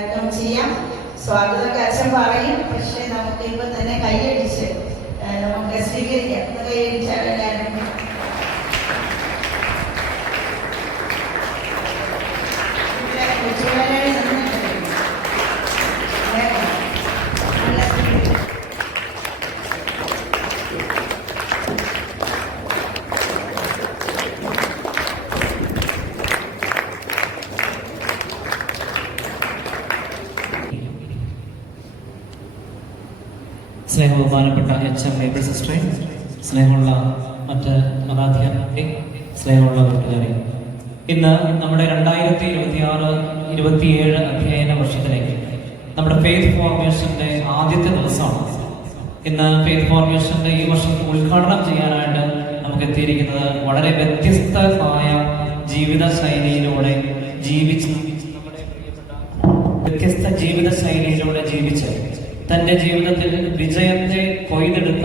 Welcome ചെയ്യാം. സ്വാഗതമൊക്കെ അച്ഛൻ പറയും, പക്ഷെ നമുക്ക് ഇപ്പൊ തന്നെ കൈയടിച്ച് നമുക്ക് സ്വീകരിക്കാം. കൈയടിച്ചാൽ എല്ലാവരും സ്നേഹബഹുമാനപ്പെട്ട HM ബൈബിൾ സിസ്റ്ററെ, സ്നേഹമുള്ള മറ്റ് മതാധ്യാപകരെ, സ്നേഹമുള്ള കൂട്ടുകാരെ, ഇന്ന് നമ്മുടെ 2026-27 അധ്യയന വർഷത്തിലേക്ക് നമ്മുടെ ഫെയ്ത്ത് ഫോർമേഷന്റെ ആദ്യത്തെ ദിവസമാണ്. ഇന്ന് ഫെയ്ത്ത് ഫോർമേഷന്റെ ഈ വർഷം ഉദ്ഘാടനം ചെയ്യാനായിട്ട് നമുക്ക് എത്തിയിരിക്കുന്നത് വളരെ വ്യത്യസ്തമായ ജീവിത ശൈലിയിലൂടെ ജീവിച്ച് തന്റെ ജീവിതത്തിൽ വിജയത്തെ കൊയ്തെടുത്ത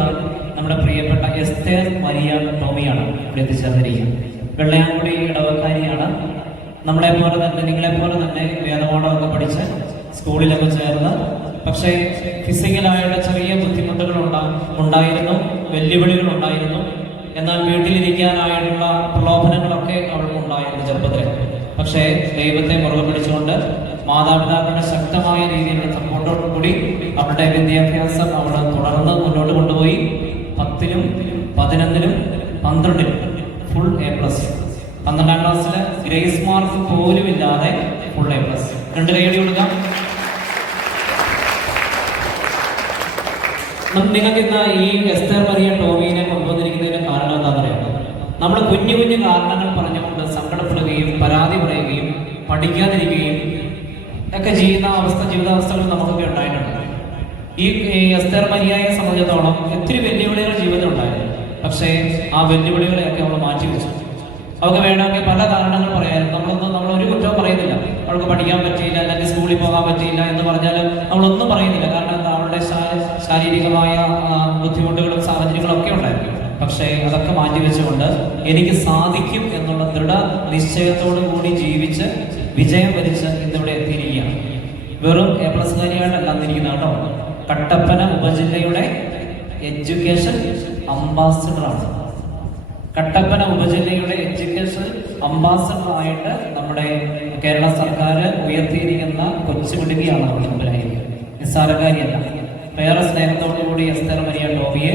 നമ്മുടെ പ്രിയപ്പെട്ട എസ്തേർ മരിയ ടോമിയാണ് ഇവിടെ എത്തിച്ചേർന്നിരിക്കുന്നത്. വെള്ളയാങ്കുടി ഇടവക്കാരിയാണ്. നിങ്ങളെപ്പോലെ തന്നെ വേദപാഠമൊക്കെ പഠിച്ച് സ്കൂളിലൊക്കെ ചേർന്ന്, പക്ഷേ ഫിസിക്കലായിട്ട് ചെറിയ ബുദ്ധിമുട്ടുകൾ ഉണ്ടായിരുന്നു, വെല്ലുവിളികൾ ഉണ്ടായിരുന്നു. എന്നാൽ വീട്ടിലിരിക്കാനായിട്ടുള്ള പ്രലോഭനങ്ങളൊക്കെ അവൾക്കുണ്ടായിരുന്നു ചെറുപ്പത്തിൽ. പക്ഷേ ദൈവത്തെ മുറുകെ പിടിച്ചുകൊണ്ട് മാതാപിതാക്കളുടെ ശക്തമായ രീതിയിലുള്ള സപ്പോർട്ടോടുകൂടി അവരുടെ വിദ്യാഭ്യാസം അവൾ തുടർന്ന് മുന്നോട്ട് കൊണ്ടുപോയി. 10ലും 11ലും 12ലും ഫുൾ A+. 12ാം ക്ലാസ്സിൽ ഗ്രേസ് മാർക്ക് പോലും ഇല്ലാതെ ഫുൾ A+. 2 കൈയടി കൊടുക്കാം. നിങ്ങൾക്ക് ഇന്ന് ഈ എസ്തേർ മരിയ ടോമിനെ കൊണ്ടുവന്നിരിക്കുന്നതിന്റെ കാരണം എന്താണെന്നറിയാമോ? നമ്മൾ കുഞ്ഞു കുഞ്ഞു കാരണങ്ങൾ പറഞ്ഞുകൊണ്ട് സങ്കടപ്പെടുകയും പരാതി പറയുകയും പഠിക്കാതിരിക്കുകയും ഒക്കെ ചെയ്യുന്ന ജീവിതാവസ്ഥകൾ നമുക്കൊക്കെ ഉണ്ടായിട്ടുണ്ട്. ഈ എസ്തേർ മരിയയെ സംബന്ധിച്ചിടത്തോളം ഒത്തിരി വെല്ലുവിളികൾ ജീവിതത്തിൽ ഉണ്ടായിരുന്നു. പക്ഷേ ആ വെല്ലുവിളികളെയൊക്കെ അവൾ മാറ്റിവെച്ചു. അവൾക്ക് വേണമെങ്കിൽ പല കാരണങ്ങൾ പറയാനും നമ്മളൊരു കുറ്റവും പറയുന്നില്ല. അവൾക്ക് പഠിക്കാൻ പറ്റിയില്ല, അല്ലെങ്കിൽ സ്കൂളിൽ പോകാൻ പറ്റിയില്ല എന്ന് പറഞ്ഞാലും നമ്മളൊന്നും പറയുന്നില്ല. കാരണം എന്താ, അവളുടെ ശാരീരികമായ ബുദ്ധിമുട്ടുകളും സാഹചര്യങ്ങളും ഒക്കെ ഉണ്ടായിരുന്നു. പക്ഷേ അതൊക്കെ മാറ്റിവെച്ചുകൊണ്ട് എനിക്ക് സാധിക്കും എന്നുള്ള ദൃഢ നിശ്ചയത്തോടു കൂടി ജീവിച്ച് വിജയം വരിച്ച് ഇന്നിവിടെ എത്തിയിരിക്കുകയാണ്. വെറും A+ കാരിയായിട്ടല്ല എത്തിയിരിക്കുന്ന കേട്ടോ. കട്ടപ്പന ഉപജില്ലയുടെ എഡ്യൂക്കേഷൻ അംബാസിഡറാണ്. കട്ടപ്പന ഉപജില്ലയുടെ എഡ്യൂക്കേഷൻ അംബാസിഡർ ആയിട്ട് നമ്മുടെ കേരള സർക്കാർ ഉയർത്തിയിരിക്കുന്ന കൊച്ചുമിടുകിയാണ് നമ്മുടെ മുമ്പിലായിരിക്കുന്നത്. നിസ്സാരകാരിയല്ല. വേറെ സ്നേഹത്തോടുകൂടി എസ്തേർ മരിയ ടോമിയെ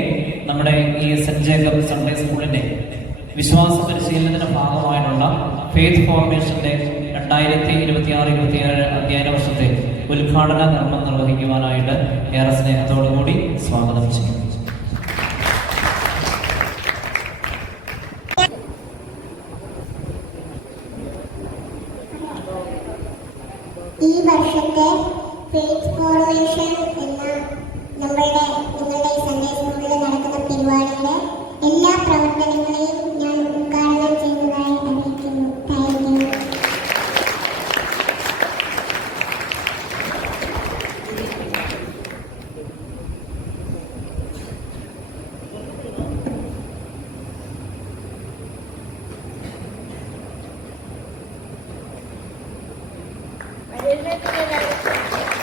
നമ്മുടെ ഈ സെന്റ് ജേക്കബ് സൺഡേ സ്കൂളിന്റെ വിശ്വാസ പരിശീലനത്തിന്റെ ഭാഗമായിട്ടുള്ള ഫെയ്ത്ത് ഫോർമേഷന്റെ 2026-27 അധ്യയന വർഷത്തെ ഉദ്ഘാടന കർമ്മം നിർവഹിക്കുവാനായിട്ട് ഏറെ സ്നേഹത്തോടുകൂടി സ്വാഗതം ചെയ്യുന്നു. ഈ വർഷത്തെ ഫെയ്ത്ത് ഫോർമേഷൻ എന്ന നിങ്ങളുടെ സൺഡേ സ്കൂളിൽ നടക്കുന്ന പരിപാടിയുടെ എല്ലാ പ്രവർത്തനങ്ങളെയും ഞാൻ ഉദ്ഘാടനം ചെയ്യുന്നതായി അറിയിക്കുന്നു. Thank you. Gracias.